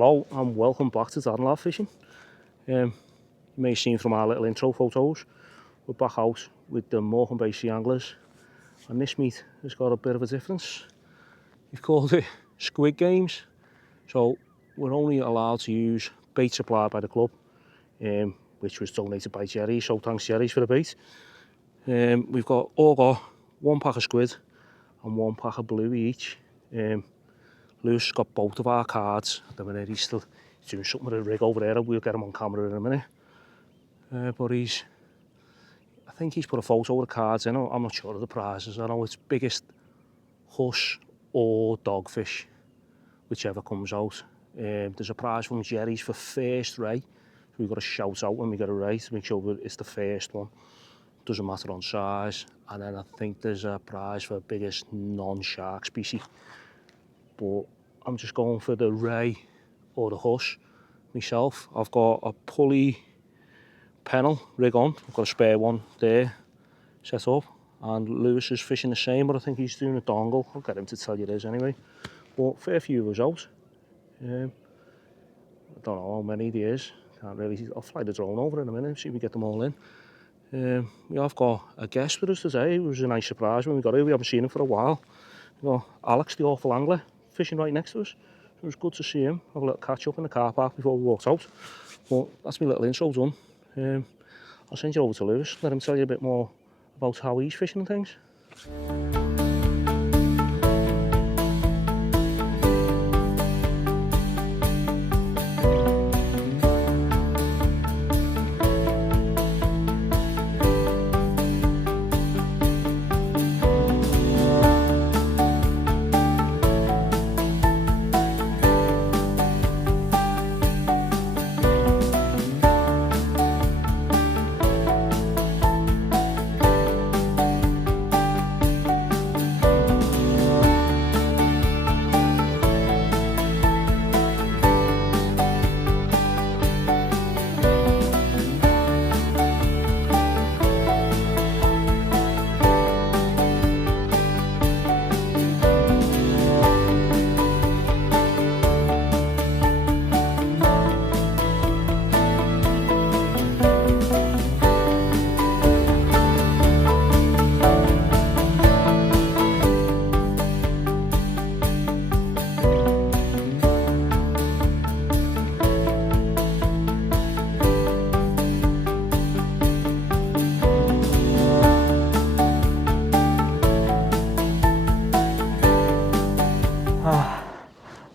Hello and welcome back to Dad and Lad Fishing. You may have seen from our little intro photos, we're back out with the Morecambe Bay Sea Anglers, and this meet has got a bit of a difference. We've called it Squid Games, so we're only allowed to use bait supplied by the club, which was donated by Jerry, so thanks Jerry for the bait. We've all got one pack of squid and one pack of bluey each. Lewis got both of our cards at the minute. He's doing something with a rig over there. We'll get him on camera in a minute. But I think he's put a photo of the cards in. I'm not sure of the prizes. I know it's biggest hush or dogfish, whichever comes out. There's a prize from Jerry's for first ray. So we've got to shout out when we get it right to make sure it's the first one. Doesn't matter on size. And then I think there's a prize for biggest non-shark species. But I'm just going for the ray or the hush myself. I've got a pulley pennel rig on. I've got a spare one there set up, and Lewis is fishing the same, but I think he's doing a dongle. I'll get him to tell you this anyway. But fair few of us out. I don't know how many there is. Can't really. I'll fly the drone over in a minute, see if we get them all in. We have got a guest with us today. It was a nice surprise when we got here. We haven't seen him for a while. We've got Alex, the awful angler, fishing right next to us. It was good to see him. Have a little catch up in the car park before we walked out. But that's my little intro done. I'll send you over to Lewis, let him tell you a bit more about how he's fishing and things.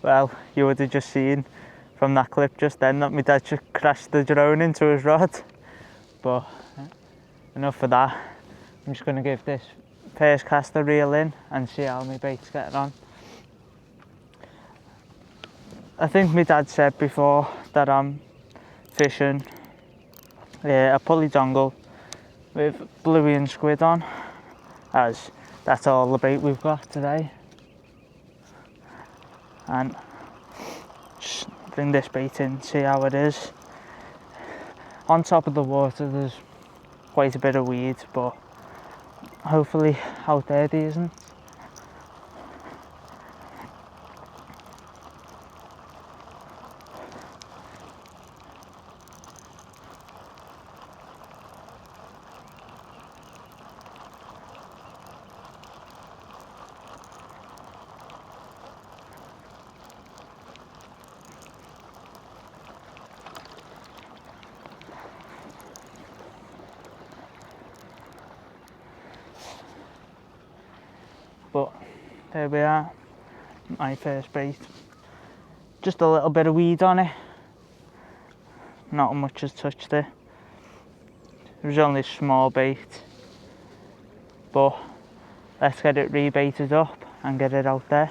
Well, you would have just seen from that clip just then that my dad just crashed the drone into his rod. But enough of that. I'm just going to give this first cast a reel in and see how my bait's getting on. I think my dad said before that I'm fishing a pulley dongle with bluey and squid on, as that's all the bait we've got today. And just bring this bait in, see how it is. On top of the water there's quite a bit of weed, but hopefully out there isn't. But there we are, my first bait. Just a little bit of weed on it, not much has touched it. It was only a small bait, but let's get it rebaited up and get it out there.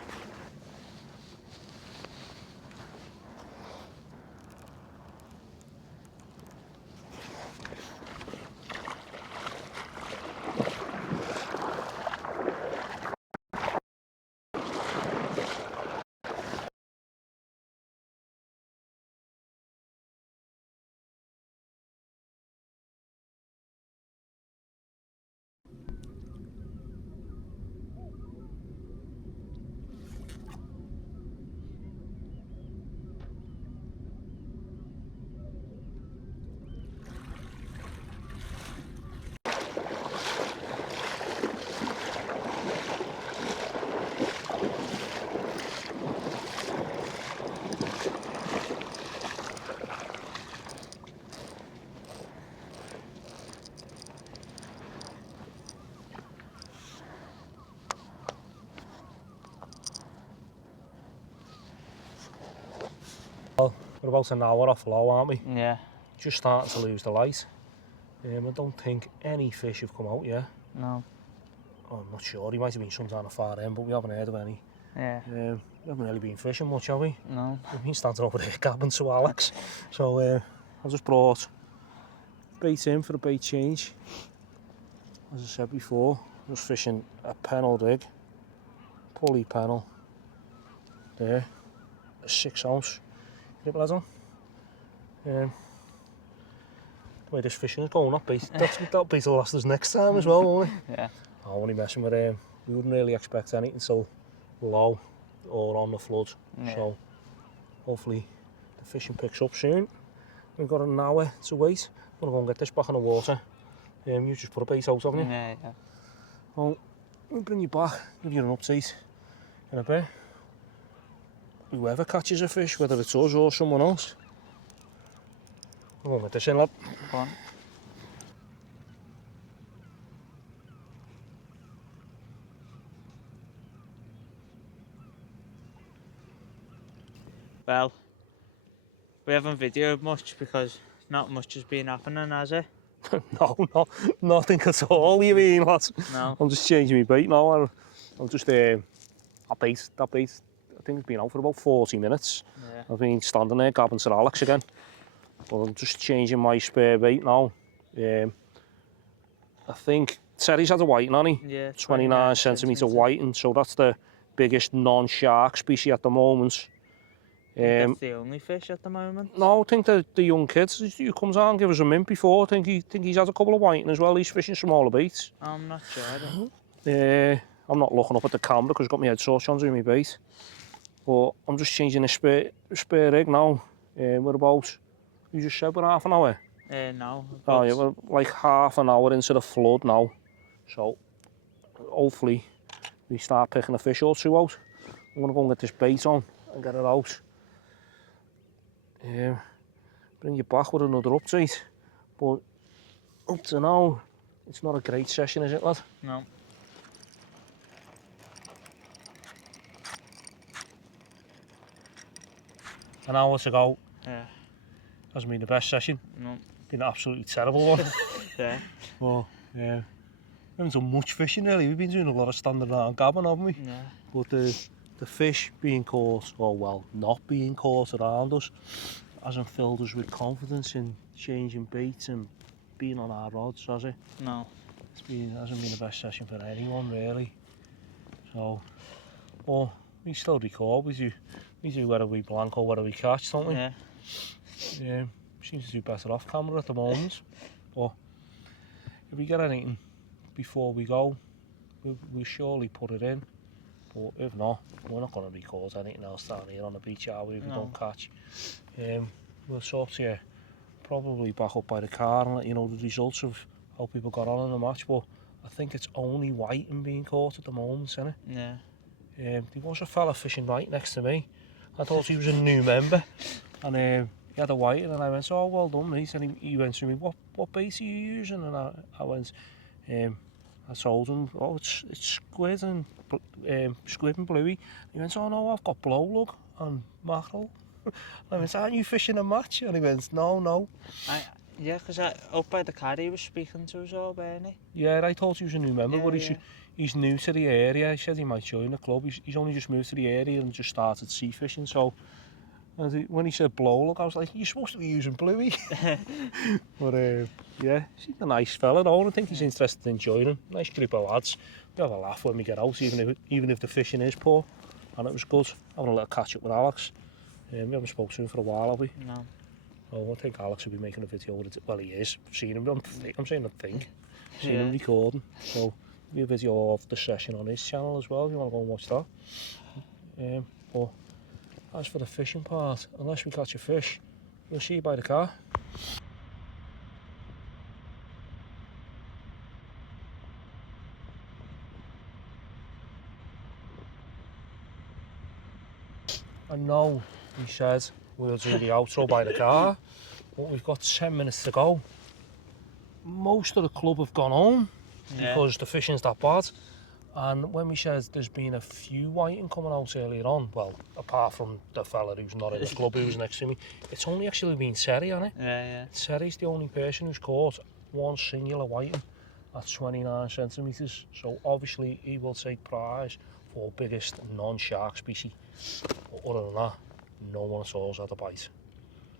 We're about an hour off low, aren't we? Yeah. Just starting to lose the light. I don't think any fish have come out yet. No. Oh, I'm not sure, he might have been some down the far end, but we haven't heard of any. Yeah. We haven't really been fishing much, have we? No. We've been standing over there gabbing to Alex. So I just brought bait in for a bait change. As I said before, just fishing a pennel rig, pulley pennel, there, a 6 ounce grip lads on. The way this fishing is going, that bait will last us next time as well, won't it? Yeah. I'm only messing with him. We wouldn't really expect anything so low or on the flood. Yeah. So hopefully the fishing picks up soon. We've got an hour to wait. I'm going to go and get this back in the water. You just put a bait out, haven't you? Yeah, yeah. Well, we'll bring you back, give you an update in a bit. Whoever catches a fish, whether it's us or someone else. Come on, get this in, lad. Go on. Well, we haven't videoed much because not much has been happening, has it? No, nothing at all, you mean, lads? No. I'm just changing my bait now. I'm just, that bait, I think it's been out for about 40 minutes. Yeah. I've been standing there gabbing to Alex again. But I'm just changing my spare bait now. I think Terry's had a whiting on he. Yeah. 29 centimetre whiting, so that's the biggest non-shark species at the moment. That's the only fish at the moment. No, I think the young kids who comes out and give us a mint before, I think he's had a couple of whiting as well. He's fishing smaller baits. I'm not sure. I'm not looking up at the camera because I've got my head torch on doing my bait. But I'm just changing the spare rig now. We're about, you just said we're half an hour? No. Oh yeah, we're like half an hour into the flood now. So hopefully we start picking a fish or two out. I'm going to go and get this bait on and get it out. Bring you back with another update. But up to now, it's not a great session, is it, lad? No. An hour to go. Yeah. Hasn't been the best session. No. Been an absolutely terrible one. Yeah. Well, yeah. We haven't done much fishing really. We've been doing a lot of standing around gabbing, haven't we? Yeah. But the fish being caught, or well, not being caught around us, hasn't filled us with confidence in changing baits and being on our rods, has it? No. Hasn't been the best session for anyone really. So, well, we still record. We do whether we blank or whether we catch, don't we? Yeah. Yeah. Seems to do better off camera at the moment. But if we get anything before we go, we'll surely put it in. But if not, we're not going to record anything else down here on the beach, are we, if we don't catch. We'll sort to you probably back up by the car and let you know the results of how people got on in the match. But I think it's only whiting being caught at the moment, isn't it? Yeah. There was a fella fishing right next to me. I thought he was a new member. And he had a whiting and I went, oh, well done, mate. And he went to me, what bait are you using? And I went, I told him, oh, it's squid and bluey. He went, oh no, I've got blow lug and mackerel. I went, aren't you fishing a match? And he went, no. Yeah, because up by the car he was speaking to us all, weren't he? Yeah, I thought he was a new member, Yeah, but yeah. he's new to the area. He said he might join the club. He's only just moved to the area and just started sea fishing, so when he said blow lug, I was like, you're supposed to be using bluey. But yeah, he's a nice fella though. I think he's interested in joining. Nice group of lads. We have a laugh when we get out, even if the fishing is poor. And it was good having a little catch up with Alex. We haven't spoken to him for a while, have we? No. Oh, I think Alex will be making a video with it. Well, he is. I've seen him. I'm saying I think. Seen him recording. So there'll be a video of the session on his channel as well if you want to go and watch that. But as for the fishing part, unless we catch a fish, we'll see you by the car. I know he said we'll do the outro by the car, but we've got 10 minutes to go. Most of the club have gone home because the fishing's that bad. And when we said there's been a few whiting coming out earlier on, well, apart from the fella who's not in the club who was next to me, it's only actually been Seri, hasn't it? Yeah. Seri's the only person who's caught one singular whiting at 29 centimetres. So obviously he will take prize for biggest non-shark species. But other than that, no one at all's had a bite.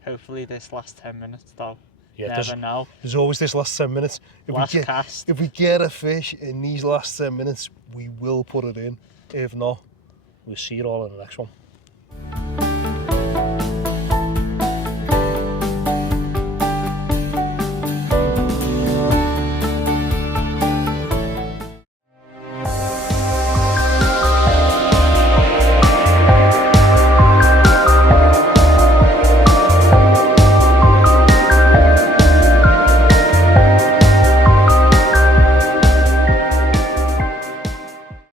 Hopefully this last 10 minutes though. Yeah, Never know. There's always this last 10 minutes. Cast. If we get a fish in these last 10 minutes, we will put it in. If not, we'll see you all in the next one.